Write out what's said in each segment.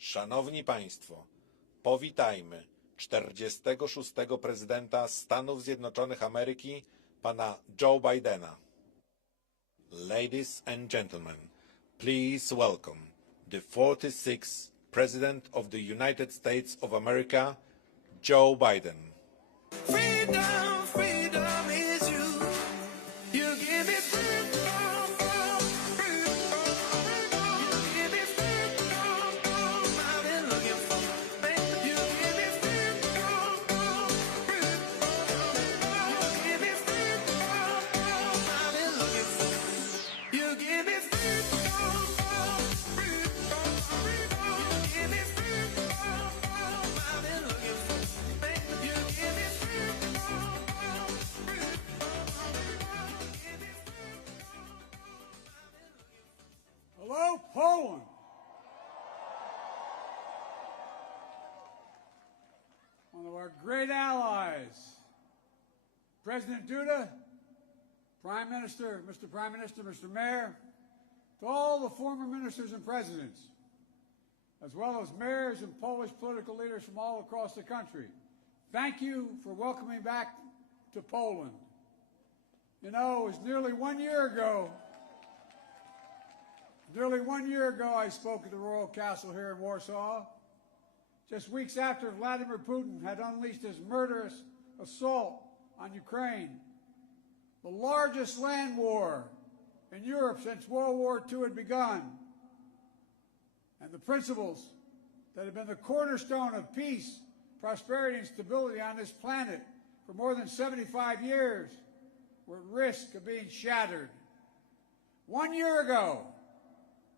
Szanowni Państwo, powitajmy 46. prezydenta Stanów Zjednoczonych Ameryki, pana Joe Bidena. Ladies and gentlemen, please welcome the 46th President of the United States of America, Joe Biden. Freedom, freedom is you. You give it freedom, freedom. You give it freedom, I've been looking for. You give it freedom, freedom. You give it freedom, I've been looking for. You give it freedom, freedom. You give it freedom, I've been looking for. You give it Hello, Poland. One of our great allies, President Duda, Prime Minister, Mr. Mayor, to all the former ministers and presidents, as well as mayors and Polish political leaders from all across the country. Thank you for welcoming back to Poland. You know, it was nearly 1 year ago I spoke at the Royal Castle here in Warsaw, just weeks after Vladimir Putin had unleashed his murderous assault on Ukraine, the largest land war in Europe since World War II had begun, and the principles that have been the cornerstone of peace, prosperity, and stability on this planet for more than 75 years were at risk of being shattered. 1 year ago,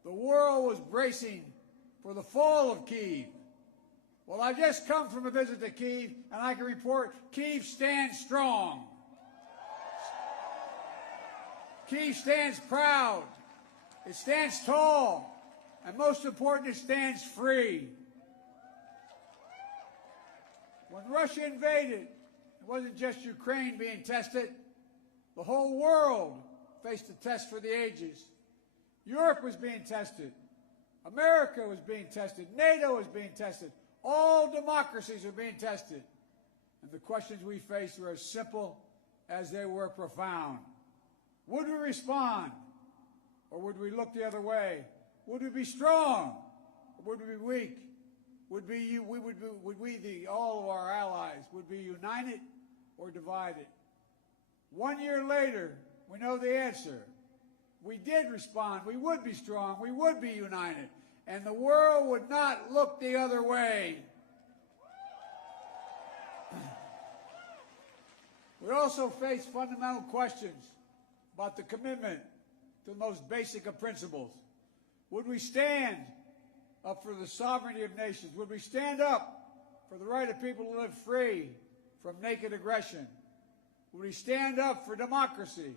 the world was bracing for the fall of Kyiv. Well, I've just come from a visit to Kyiv, and I can report Kyiv stands strong. Kyiv stands proud. It stands tall. And most important, it stands free. When Russia invaded, it wasn't just Ukraine being tested. The whole world faced a test for the ages. Europe was being tested. America was being tested. NATO was being tested. All democracies were being tested. And the questions we faced were as simple as they were profound. Would we respond? Or would we look the other way? Would we be strong? Or would we be weak? All of our allies, would be united or divided? 1 year later, we know the answer. We did respond. We would be strong. We would be united. And the world would not look the other way. We also face fundamental questions about the commitment to the most basic of principles. Would we stand up for the sovereignty of nations? Would we stand up for the right of people to live free from naked aggression? Would we stand up for democracy?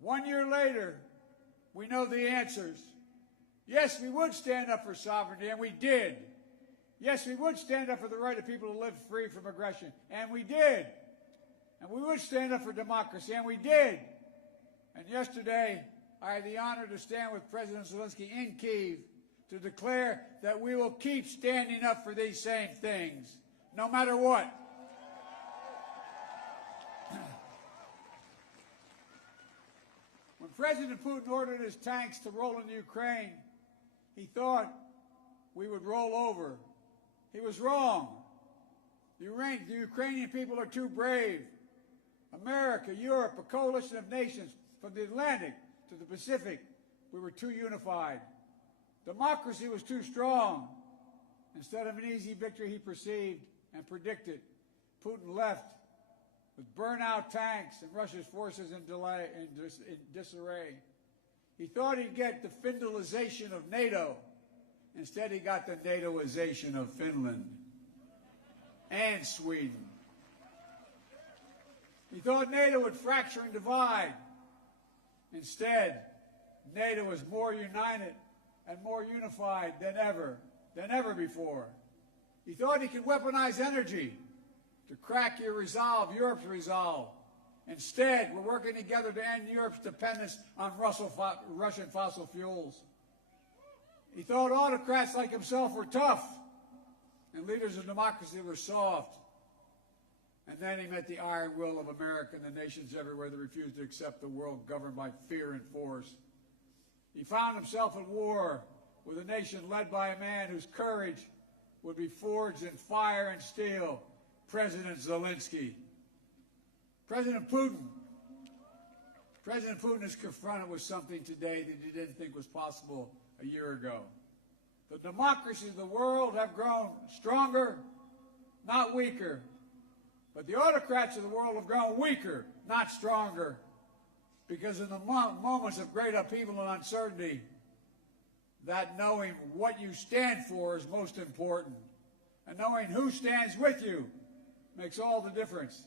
1 year later, we know the answers. Yes, we would stand up for sovereignty, and we did. Yes, we would stand up for the right of people to live free from aggression, and we did. And we would stand up for democracy, and we did. And yesterday, I had the honor to stand with President Zelensky in Kyiv to declare that we will keep standing up for these same things, no matter what. When President Putin ordered his tanks to roll into Ukraine, he thought we would roll over. He was wrong. The Ukrainian people are too brave. America, Europe, a coalition of nations from the Atlantic to the Pacific, we were too unified. Democracy was too strong. Instead of an easy victory he perceived and predicted, Putin left with burnt-out tanks and Russia's forces in disarray. He thought he'd get the Finlandization of NATO. Instead, he got the NATOization of Finland and Sweden. He thought NATO would fracture and divide. Instead, NATO was more united and more unified than ever before. He thought he could weaponize energy to crack your resolve, Europe's resolve. Instead, we're working together to end Europe's dependence on Russian fossil fuels. He thought autocrats like himself were tough and leaders of democracy were soft. And then he met the iron will of America and the nations everywhere that refused to accept the world governed by fear and force. He found himself at war with a nation led by a man whose courage would be forged in fire and steel, President Zelensky. President Putin is confronted with something today that he didn't think was possible a year ago. The democracies of the world have grown stronger, not weaker. But the autocrats of the world have grown weaker, not stronger. Because in the moments of great upheaval and uncertainty, that knowing what you stand for is most important. And knowing who stands with you makes all the difference.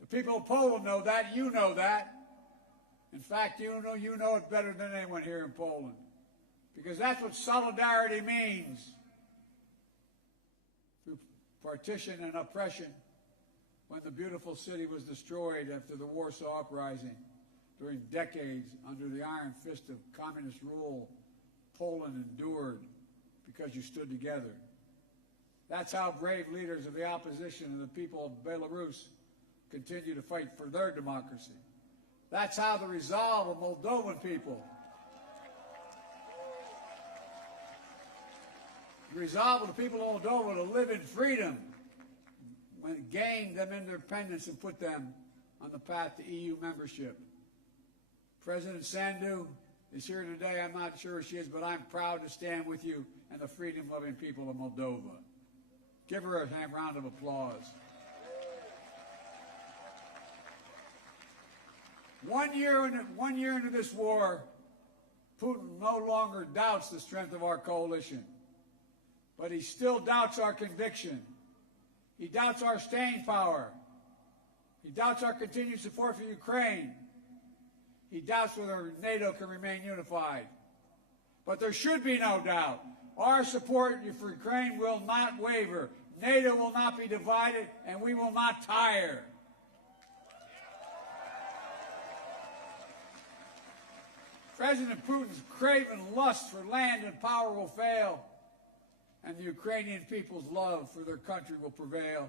The people of Poland know that. You know that. In fact, you know it better than anyone here in Poland. Because that's what solidarity means. Through partition and oppression, when the beautiful city was destroyed after the Warsaw Uprising, during decades under the iron fist of communist rule, Poland endured because you stood together. That's how brave leaders of the opposition and the people of Belarus continue to fight for their democracy. That's how the resolve of Moldovan people, the resolve of the people of Moldova to live in freedom, gained them independence and put them on the path to EU membership. President Sandu is here today. I'm not sure she is, but I'm proud to stand with you and the freedom-loving people of Moldova. Give her a round of applause. 1 year into this war, Putin no longer doubts the strength of our coalition, but he still doubts our conviction. He doubts our staying power. He doubts our continued support for Ukraine. He doubts whether NATO can remain unified. But there should be no doubt. Our support for Ukraine will not waver. NATO will not be divided, and we will not tire. President Putin's craven lust for land and power will fail, and the Ukrainian people's love for their country will prevail.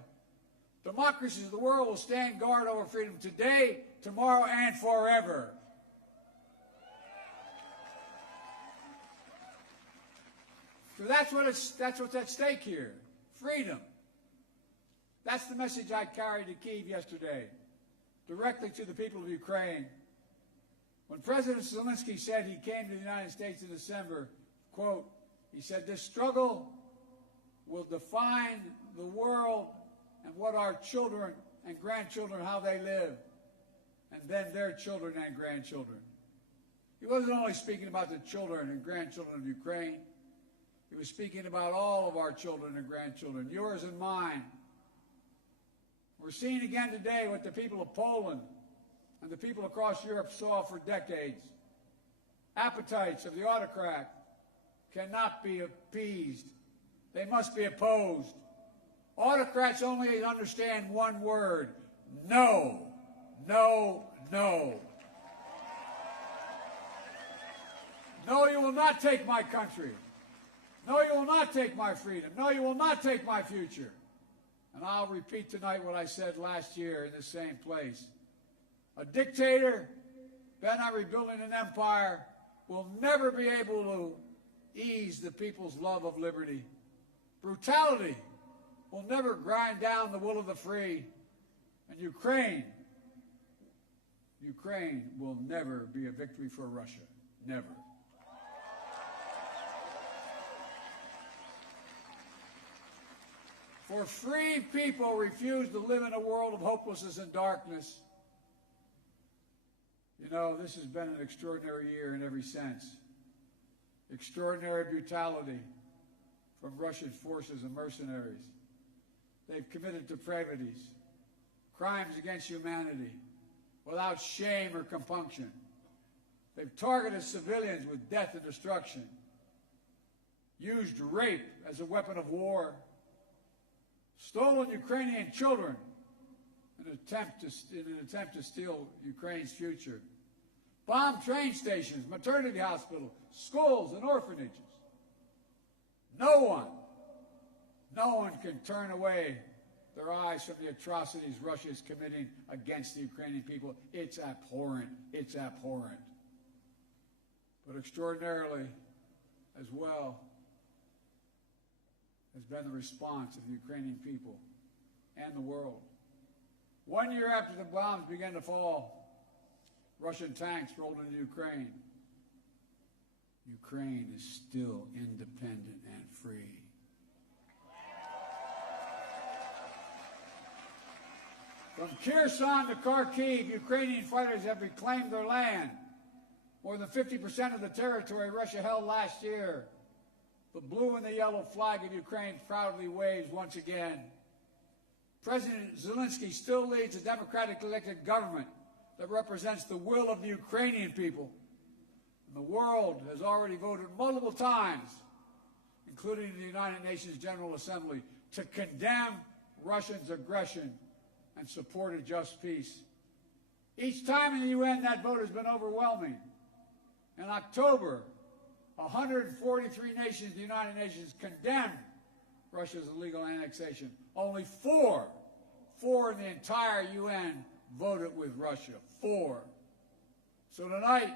Democracies of the world will stand guard over freedom today, tomorrow, and forever. So that's what's at stake here. Freedom. That's the message I carried to Kyiv yesterday, directly to the people of Ukraine. When President Zelensky said he came to the United States in December, quote, he said, this struggle will define the world and what our children and grandchildren, how they live, and then their children and grandchildren. He wasn't only speaking about the children and grandchildren of Ukraine. He was speaking about all of our children and grandchildren, yours and mine. We're seeing again today what the people of Poland and the people across Europe saw for decades. Appetites of the autocrat cannot be appeased. They must be opposed. Autocrats only understand one word: no, no, no. No, you will not take my country. No, you will not take my freedom. No, you will not take my future. And I'll repeat tonight what I said last year in the same place. A dictator bent on rebuilding an empire will never be able to ease the people's love of liberty. Brutality will never grind down the will of the free. And Ukraine will never be a victory for Russia. Never. For free people refuse to live in a world of hopelessness and darkness. You know, this has been an extraordinary year in every sense. Extraordinary brutality from Russian forces and mercenaries. They've committed depravities, crimes against humanity, without shame or compunction. They've targeted civilians with death and destruction, used rape as a weapon of war, stolen Ukrainian children in an attempt to steal Ukraine's future, bombed train stations, maternity hospitals, schools, and orphanages, No one can turn away their eyes from the atrocities Russia is committing against the Ukrainian people. It's abhorrent. It's abhorrent. But extraordinarily, as well, has been the response of the Ukrainian people and the world. 1 year after the bombs began to fall, Russian tanks rolled into Ukraine. Ukraine is still independent and free. From Kherson to Kharkiv, Ukrainian fighters have reclaimed their land. More than 50% of the territory Russia held last year. The blue and the yellow flag of Ukraine proudly waves once again. President Zelensky still leads a democratically elected government that represents the will of the Ukrainian people. And the world has already voted multiple times, including the United Nations General Assembly, to condemn Russia's aggression and support a just peace. Each time in the UN, that vote has been overwhelming. In October, 143 nations, the United Nations, condemned Russia's illegal annexation. Only four in the entire UN voted with Russia. 4. So tonight,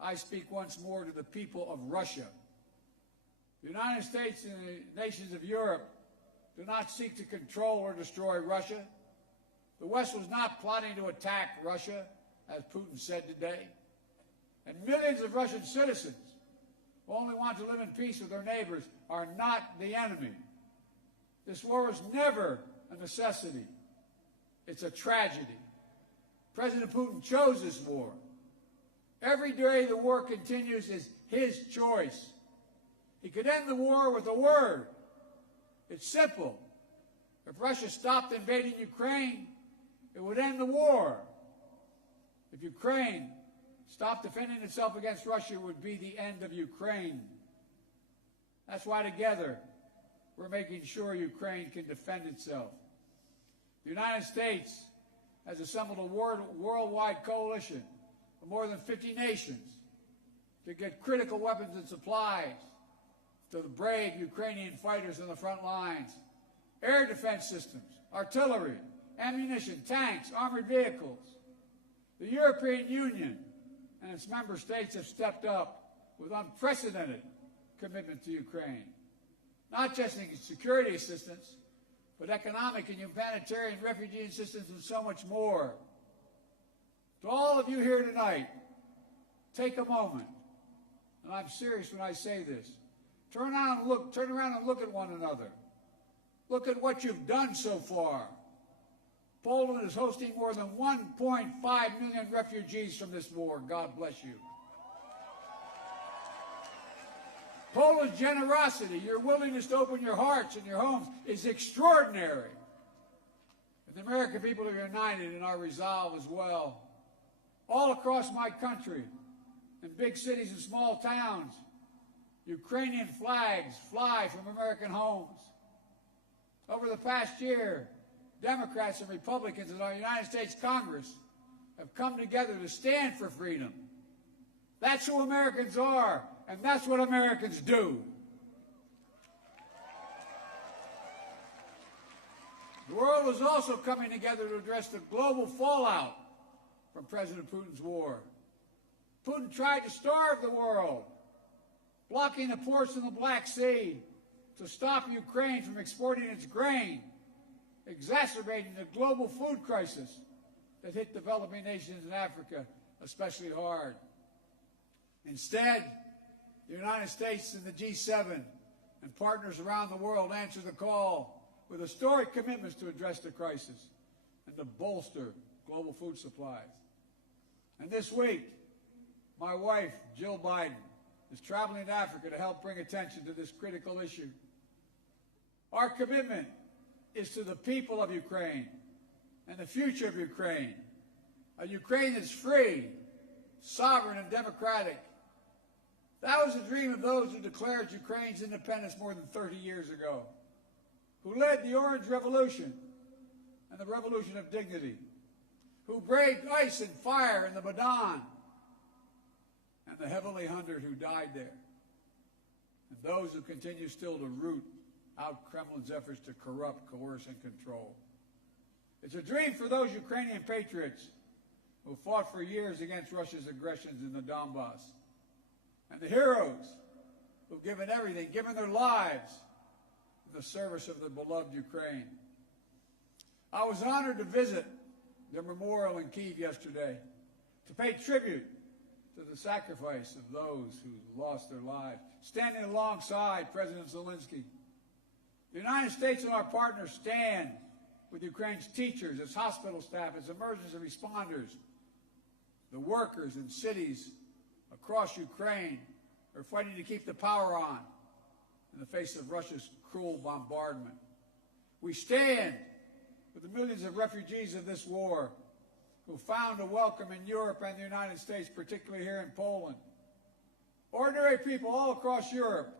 I speak once more to the people of Russia. The United States and the nations of Europe do not seek to control or destroy Russia. The West was not plotting to attack Russia, as Putin said today. And millions of Russian citizens who only want to live in peace with their neighbors are not the enemy. This war was never a necessity. It's a tragedy. President Putin chose this war. Every day the war continues is his choice. He could end the war with a word. It's simple. If Russia stopped invading Ukraine, it would end the war. If Ukraine stopped defending itself against Russia, it would be the end of Ukraine. That's why together we're making sure Ukraine can defend itself. The United States has assembled a worldwide coalition of more than 50 nations to get critical weapons and supplies to the brave Ukrainian fighters on the front lines. Air defense systems, artillery, ammunition, tanks, armored vehicles. The European Union and its member states have stepped up with unprecedented commitment to Ukraine. Not just in security assistance, but economic and humanitarian refugee assistance and so much more. To all of you here tonight, take a moment, and I'm serious when I say this. Turn around and look at one another. Look at what you've done so far. Poland is hosting more than 1.5 million refugees from this war. God bless you. Poland's generosity, your willingness to open your hearts and your homes is extraordinary. And the American people are united in our resolve as well. All across my country, in big cities and small towns, Ukrainian flags fly from American homes. Over the past year, Democrats and Republicans in our United States Congress have come together to stand for freedom. That's who Americans are, and that's what Americans do. The world is also coming together to address the global fallout from President Putin's war. Putin tried to starve the world, blocking the ports in the Black Sea to stop Ukraine from exporting its grain, exacerbating the global food crisis that hit developing nations in Africa especially hard. Instead, the United States and the G7 and partners around the world answered the call with historic commitments to address the crisis and to bolster global food supplies. And this week, my wife, Jill Biden, is traveling to Africa to help bring attention to this critical issue. Our commitment is to the people of Ukraine and the future of Ukraine, a Ukraine that's free, sovereign, and democratic. That was the dream of those who declared Ukraine's independence more than 30 years ago, who led the Orange Revolution and the Revolution of Dignity, who braved ice and fire in the Maidan, and the heavenly 100 who died there. And those who continue still to root out Kremlin's efforts to corrupt, coerce, and control. It's a dream for those Ukrainian patriots who fought for years against Russia's aggressions in the Donbass, and the heroes who've given everything, given their lives in the service of the beloved Ukraine. I was honored to visit their memorial in Kyiv yesterday to pay tribute to the sacrifice of those who lost their lives, standing alongside President Zelensky. The United States and our partners stand with Ukraine's teachers, its hospital staff, its emergency responders, the workers in cities across Ukraine are fighting to keep the power on in the face of Russia's cruel bombardment. We stand with the millions of refugees of this war who found a welcome in Europe and the United States, particularly here in Poland. Ordinary people all across Europe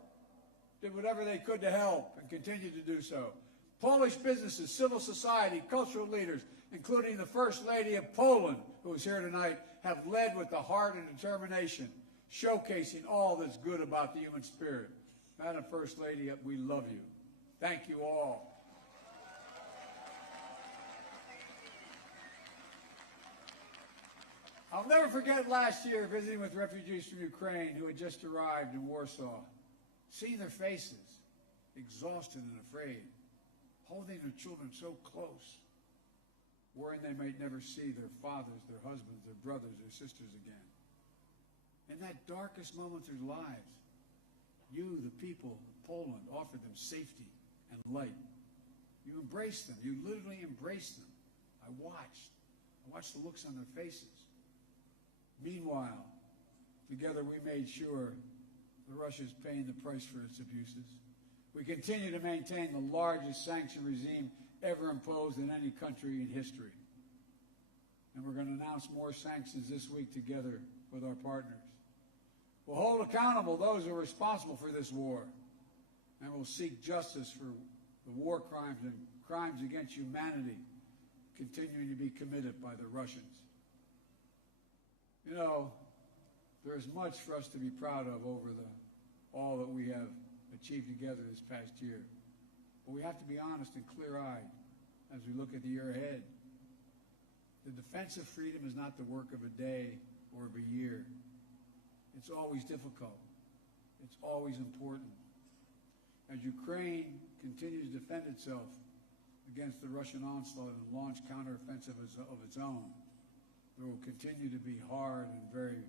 did whatever they could to help and continue to do so. Polish businesses, civil society, cultural leaders, including the First Lady of Poland, who is here tonight, have led with the heart and determination, showcasing all that's good about the human spirit. Madam First Lady, we love you. Thank you all. I'll never forget last year visiting with refugees from Ukraine who had just arrived in Warsaw, seeing their faces, exhausted and afraid, holding their children so close, worrying they might never see their fathers, their husbands, their brothers, their sisters again. In that darkest moment of their lives, you, the people of Poland, offered them safety and light. You embraced them. You literally embraced them. I watched the looks on their faces. Meanwhile, together we made sure that Russia is paying the price for its abuses. We continue to maintain the largest sanction regime ever imposed in any country in history. And we're going to announce more sanctions this week together with our partners. We'll hold accountable those who are responsible for this war, and we'll seek justice for the war crimes and crimes against humanity continuing to be committed by the Russians. You know, there is much for us to be proud of over all that we have achieved together this past year. But we have to be honest and clear-eyed as we look at the year ahead. The defense of freedom is not the work of a day or of a year. It's always difficult. It's always important. As Ukraine continues to defend itself against the Russian onslaught and launch counteroffensive of its own, there will continue to be hard and very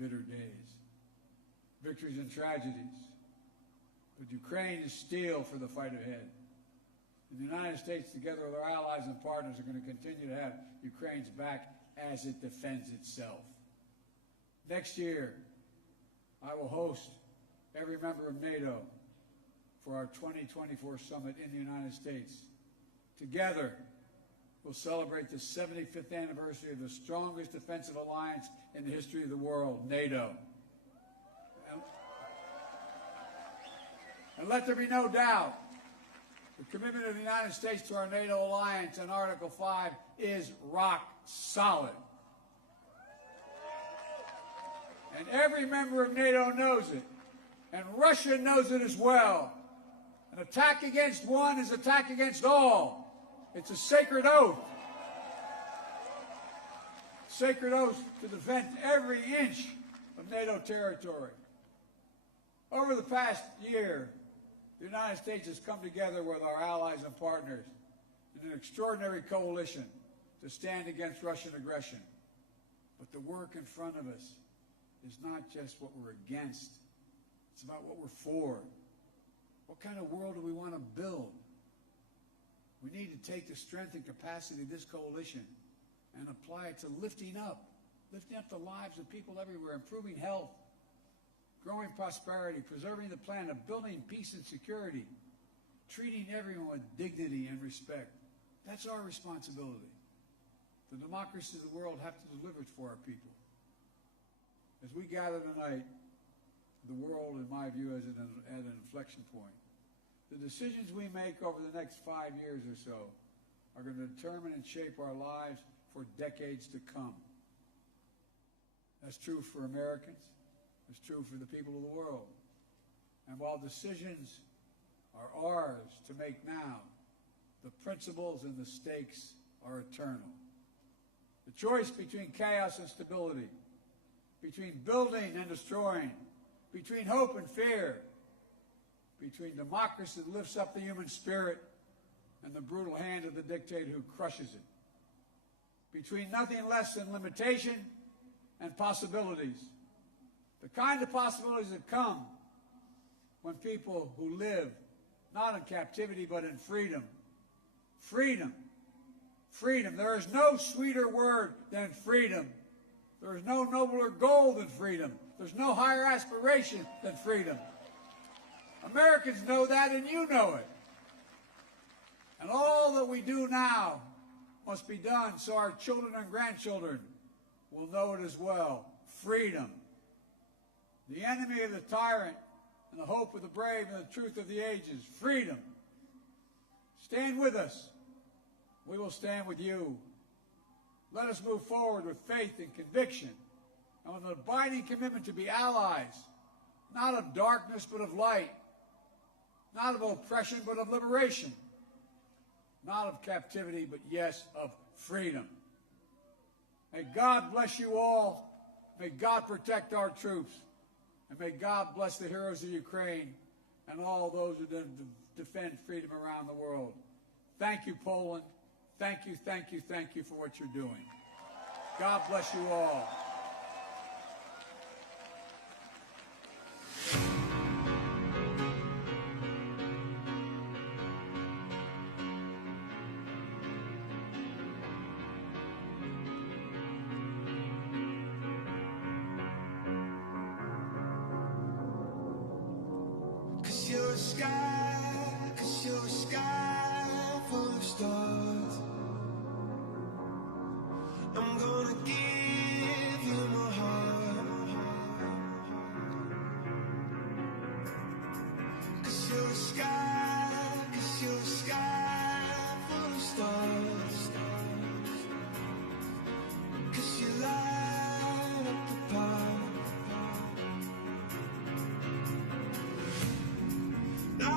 bitter days. Victories and tragedies. But Ukraine is steel for the fight ahead. And the United States, together with our allies and partners, are going to continue to have Ukraine's back as it defends itself. Next year, I will host every member of NATO for our 2024 summit in the United States. Together, we'll celebrate the 75th anniversary of the strongest defensive alliance in the history of the world, NATO. And let there be no doubt, the commitment of the United States to our NATO alliance and Article 5 is rock solid. And every member of NATO knows it. And Russia knows it as well. An attack against one is an attack against all. It's a sacred oath. Sacred oath to defend every inch of NATO territory. Over the past year, the United States has come together with our allies and partners in an extraordinary coalition to stand against Russian aggression. But the work in front of us is not just what we're against. It's about what we're for. What kind of world do we want to build? We need to take the strength and capacity of this coalition and apply it to lifting up the lives of people everywhere, improving health, growing prosperity, preserving the planet, building peace and security, treating everyone with dignity and respect. That's our responsibility. The democracies of the world have to deliver it for our people. As we gather tonight, the world, in my view, is at an inflection point. The decisions we make over the next 5 years or so are going to determine and shape our lives for decades to come. That's true for Americans. It's true for the people of the world. And while decisions are ours to make now, the principles and the stakes are eternal. The choice between chaos and stability, between building and destroying, between hope and fear, between democracy that lifts up the human spirit and the brutal hand of the dictator who crushes it, between nothing less than limitation and possibilities, the kind of possibilities that come when people who live not in captivity but in freedom, freedom, there is no sweeter word than freedom. There is no nobler goal than freedom. There's no higher aspiration than freedom. Americans know that, and you know it. And all that we do now must be done so our children and grandchildren will know it as well. Freedom. The enemy of the tyrant and the hope of the brave and the truth of the ages. Freedom. Stand with us. We will stand with you. Let us move forward with faith and conviction and with an abiding commitment to be allies, not of darkness but of light, not of oppression but of liberation, not of captivity but, yes, of freedom. May God bless you all. May God protect our troops. And may God bless the heroes of Ukraine and all those who defend freedom around the world. Thank you, Poland. Thank you, thank you, thank you for what you're doing. God bless you all. Cause you're a sky full of stars.